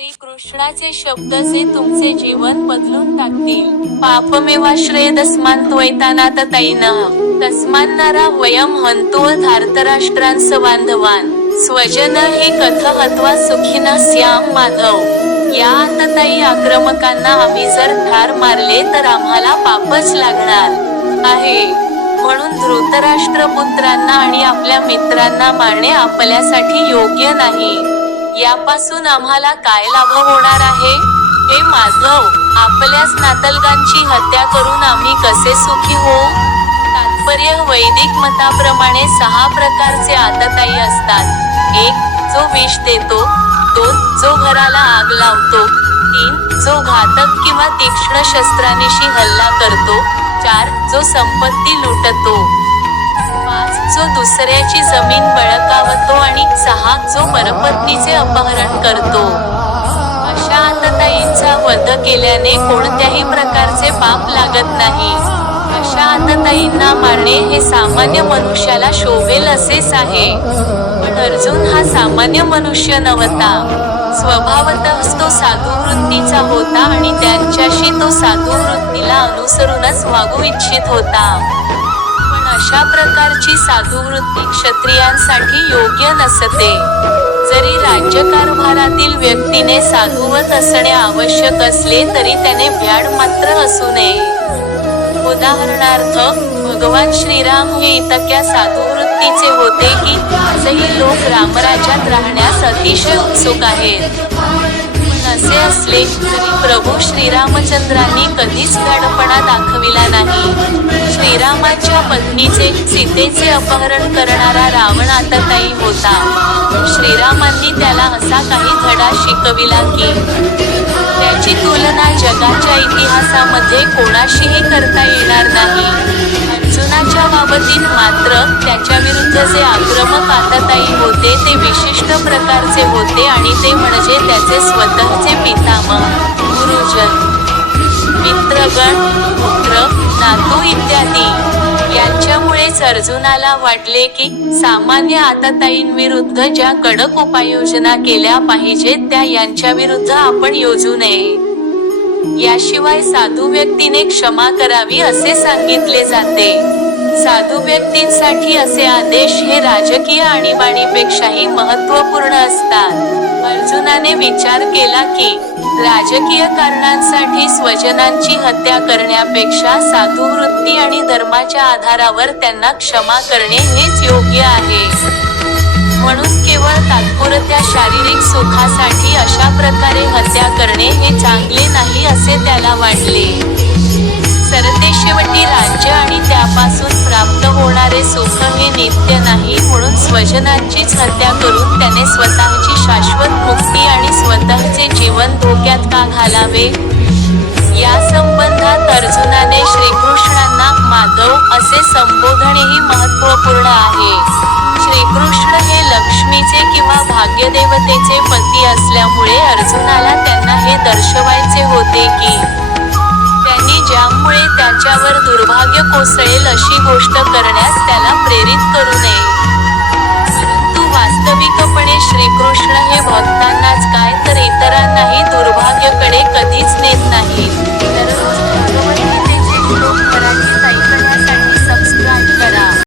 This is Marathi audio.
श्रीकृष्णाचे शब्द जे तुमचे जीवन बदलून टाकतील. पापमेवाश्रयदस्मान्त्वैतानात तैन तस्मान्नारा वयम हंतुव धार्तराष्ट्रांस बांधवान स्वजन ही कथ हत्वा सुखीना श्याम माधव. या आतताई आक्रमकांना आम्ही जर ठार मारले तर आम्हाला पापच लागणार. आहे. म्हणून धृतराष्ट्र पुत्रांना आणि आपल्या मित्रांना मारणे आपल्यासाठी योग्य नाही. यापासून आम्हाला काय लाभ होणार आहे? हे माधव आपल्याच नातलगांची हत्या करून आम्ही कसे सुखी होऊ? तात्पर्य वैदिक मताप्रमाणे सहा प्रकारचे आतताई असतात. एक जो विष देतो. दोन जो घराला आग लावतो. तीन जो घातक किंवा तीक्ष्ण शस्त्रानिशी हल्ला करतो. चार जो संपत्ती लुटतो. पाच जो दुसऱ्याची जमीन बळकावतो आणि सहा जो परपत्नीचे अपहरण करतो. अशा आतताईंचा वध केल्याने कोणत्याही प्रकारचे पाप लागत नाही. अशा आतताईंना मारणे हे सामान्य मनुष्याला शोभेल असेच आहे. पण अर्जुन हा सामान्य मनुष्य नव्हता. स्वभावतःच तो साधू वृत्तीचा होता आणि त्यांच्याशी तो साधू वृत्तीला अनुसरूनच वागू इच्छित होता. अशा प्रकारची साधुवृत्ती क्षत्रियांसाठी योग्य नसते. जरी राज्यकारभारातील व्यक्तीने साधुवत असणे आवश्यक असले तरी त्याने भ्याड मात्र असू नये. उदाहरणार्थ भगवान श्रीराम हे इतक्या साधुवृत्तीचे होते की आजही लोक रामराज्यात राहण्यास अतिशय उत्सुक आहेत. असे असले तरी प्रभू श्रीरामचंद्रांनी कधीच गडपणा दाखविला नाही. श्रीरामाच्या पत्नीचे सीतेचे अपहरण करणारा रावण आतताई होता. श्रीरामांनी त्याला असा काही धडा शिकविला की त्याची तुलना जगाच्या इतिहासामध्ये कोणाशीही करता येणार नाही. कोणाच्या बाबतीत मात्र त्याच्या विरुद्ध जे आक्रमक आताताई होते ते विशिष्ट प्रकारचे होते आणि ते म्हणजे त्याचे स्वतःचे पितामह गुरुजन मित्रगण पुत्र नातू इत्यादी. यांच्यामुळेच अर्जुनाला वाटले की सामान्य आताताईंविरुद्ध ज्या कडक उपाययोजना केल्या पाहिजेत त्या यांच्या विरुद्ध आपण योजू नये. याशिवाय साधू व्यक्तीने क्षमा करावी असे सांगितले जाते. साधू व्यक्तींसाठी असे आदेश हे राजकीय आणीबाणीपेक्षाही महत्त्वपूर्ण असतात. अर्जुनाने विचार केला की राजकीय कारणांसाठी स्वजनांची हत्या करण्यापेक्षा साधू वृत्ती आणि धर्माच्या आधारावर त्यांना क्षमा करणे हेच योग्य आहे. म्हणून केवळ तात्पुरत्या शारीरिक सुखासाठी अशा प्रकारे हत्या करणे हे चांगले नाही असे त्याला वाटले. सरतेशेवटी राज्य आणि त्यापासून प्राप्त होणारे सुख हे नित्य नाही म्हणून स्वजनांचीच हत्या करून त्याने स्वतःची शाश्वत मुक्ती आणि स्वतःचे जीवन धोक्यात का घालावे? या संबंधात अर्जुनाने श्रीकृष्णांना माधव असे संबोधणेही महत्त्वपूर्ण आहे. श्रीकृष्ण हे लक्ष्मीचे किंवा भाग्यदेवतेचे पती असल्यामुळे अर्जुनाला त्यांना हे दर्शवायचे होते की ज्यामुळे त्याच्यावर दुर्भाग्य कोसळेल अशी गोष्ट करण्यास त्याला प्रेरित